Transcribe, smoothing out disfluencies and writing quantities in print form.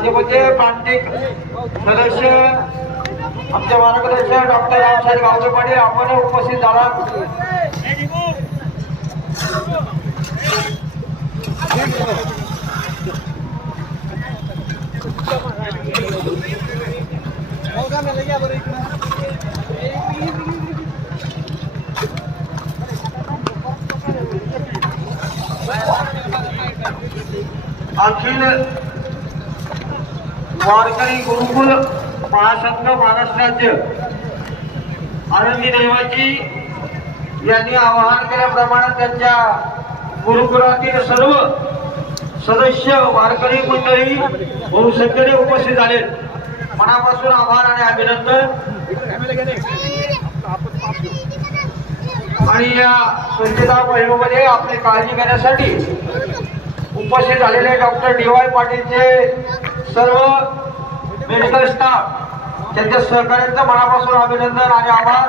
भाजपचे प्रांतिक सदस्य आमचे मार्गदर्शक डॉक्टर रामसाहेब गावचे पाटील आपण उपस्थित झाला। अखिल वारकरी गुरुकुल महासंघ महाराष्ट्र राज्य आनंदी देवाची यांनी आवाहन केल्याप्रमाणे त्यांच्या गुरुकुलातील सर्व सदस्य वारकरी मंडळी बहुसंख्येने उपस्थित झाले। मनापासून आभार आणि अभिनंदन। आणि या स्वच्छता मोहिमेमध्ये आपली काळजी घेण्यासाठी उपस्थित झालेले डॉक्टर डी.वाय. पाटीलचे सर्व मेडिकल स्टाफ त्यांच्या सहकार्यांचं मनापासून अभिनंदन आणि आभार।